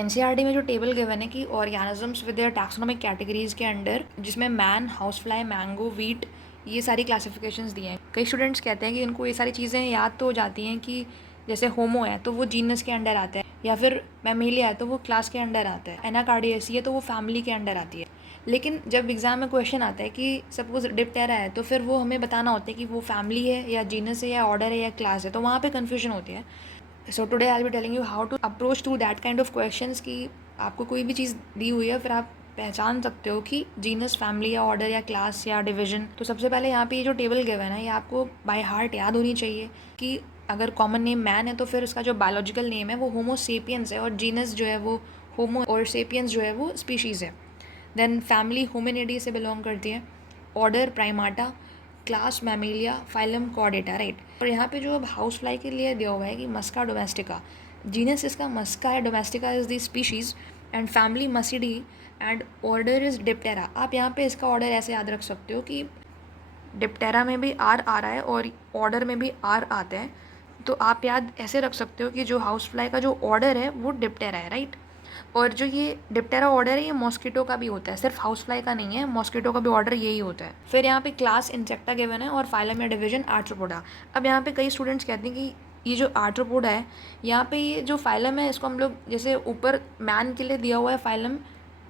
NCERT में जो table given है कि organisms with their taxonomic categories के अंडर, जिसमें man, house fly, mango, wheat, ये सारी क्लासिफिकेशंस दिए हैं। कई स्टूडेंट्स कहते हैं कि उनको ये सारी चीज़ें याद तो हो जाती हैं कि जैसे होमो है तो वो जीनस के अंडर आता है, या फिर मैमेलिया है तो वो क्लास के अंडर आता है, एनाकार्डियेसी है तो वो फैमिली के अंडर आती है। लेकिन जब एग्ज़ाम में क्वेश्चन आता है कि सपोज डिप्टेरा है तो फिर वो हमें बताना होता है कि वो फैमिली है या जीनस है या ऑर्डर है या क्लास है, तो वहाँ पे कन्फ्यूजन होती है। So today I will be telling you how to approach to that kind of questions कि आपको कोई भी चीज़ दी हुई है फिर आप पहचान सकते हो कि जीनस, फैमिली या ऑर्डर या क्लास या डिवीजन। तो सबसे पहले यहाँ पे ये जो टेबल गिवन है ये आपको बाय हार्ट याद होनी चाहिए कि अगर कॉमन नेम मैन है तो फिर उसका जो बायोलॉजिकल नेम है वो होमो सेपियंस है, और जीनस जो है वो होमो, और सेपियंस जो है वो स्पीशीज़ है। देन फैमिली होमिनिडी से बिलोंग करती है, order Primata, class Mammalia, phylum Chordata, right. और यहाँ पे जो अब हाउस फ्लाई के लिए दिया हुआ है कि मस्का डोमेस्टिका, जीनस इसका मस्का है, domestica is the species, and family Muscidae, and order is Diptera. आप यहाँ पे इसका ऑर्डर ऐसे याद रख सकते हो कि डिप्टेरा में भी आर आ रहा है और ऑर्डर में भी आर आता है, तो आप याद ऐसे रख सकते हो कि जो हाउस फ्लाई का जो ऑर्डर है वो डिप्टेरा है, राइट। और जो ये डिप्टेरा ऑर्डर है ये मॉस्किटो का भी होता है, सिर्फ हाउस फ्लाई का नहीं है, मॉस्किटो का भी ऑर्डर यही होता है। फिर यहाँ पे क्लास इंसेक्टा गिवन है और फाइलम या डिवीजन आर्थ्रोपोडा। अब यहाँ पे कई स्टूडेंट्स कहते हैं कि ये जो आर्थ्रोपोडा है, यहाँ पे ये जो फाइलम है इसको हम लोग जैसे ऊपर मैन के लिए दिया हुआ है फाइलम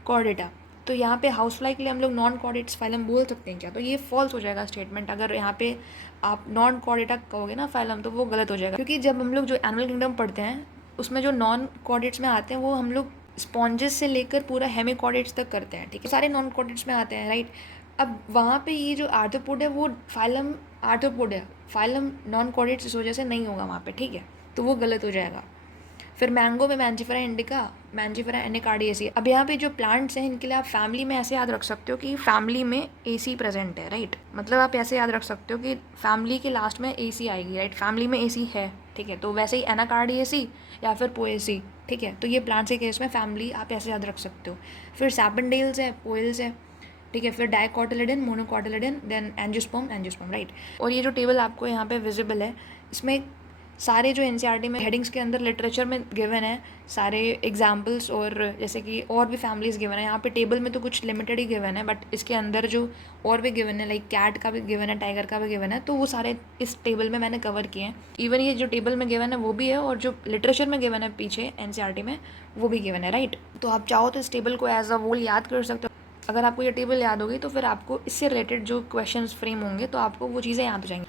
कॉर्डेटा, तो यहाँ पे हाउस फ्लाई के लिए हम लोग नॉन कॉर्डेट्स फाइलम बोल सकते हैं क्या? तो ये फॉल्स हो जाएगा स्टेटमेंट। अगर यहाँ पे आप नॉन कॉर्डेटा कहोगे ना फाइलम तो वो गलत हो जाएगा, क्योंकि जब हम लोग जो एनिमल किंगडम पढ़ते हैं उसमें जो नॉन कॉर्डेट्स में आते हैं वो हम लोग स्पॉन्जेस से लेकर पूरा हेमिकॉर्डेट्स तक करते हैं, ठीक है, सारे नॉन कॉर्डेट्स में आते हैं, राइट। अब वहाँ पे ये जो आर्थ्रोपोड है वो फाइलम आर्थ्रोपोड है, फाइलम नॉन कॉर्डेट्स इस वजह से नहीं होगा वहाँ पे, ठीक है, तो वो गलत हो जाएगा। फिर मैंगो में मैंजिफेरा इंडिका, मैंजिफेरा एनिकार्डियेसी। अब यहाँ पे जो प्लांट्स हैं इनके लिए आप फैमिली में ऐसे याद रख सकते हो कि फैमिली में एसी प्रेजेंट है, राइट। मतलब आप ऐसे याद रख सकते हो कि फैमिली के लास्ट में एसी आएगी, राइट, फैमिली में एसी है, ठीक है। तो वैसे ही एनाकार्डियेसी या फिर पोएसी, ठीक है। तो ये प्लांट्स के केस में फैमिली आप ऐसे याद रख सकते हो। फिर सैपेंडेल्स है, पोएल्स है, ठीक है। फिर dicotyledon, monocotyledon, then angiosperm, angiosperm, right. और ये जो टेबल आपको यहाँ पे विजिबल है इसमें सारे जो एनसीईआरटी में हेडिंग्स के अंदर लिटरेचर में गिवन है सारे एग्जाम्पल्स, और जैसे कि और भी फैमिलीज़ गिवन है। यहाँ पे टेबल में तो कुछ लिमिटेड ही गिवन है, बट इसके अंदर जो और भी गिवन है लाइक कैट का भी गिवन है, टाइगर का भी गिवन है, तो वो सारे इस टेबल में मैंने कवर किए हैं। इवन ये जो टेबल में गिवन है वो भी है, और जो लिटरेचर में गिवन है पीछे एनसीईआरटी में वो भी गिवन है, राइट। तो आप चाहो तो इस टेबल को एज अ होल याद कर सकते हो। अगर आपको ये टेबल याद होगी तो फिर आपको इससे रिलेटेड जो क्वेश्चंस फ्रेम होंगे तो आपको वो चीज़ें याद हो जाएंगी।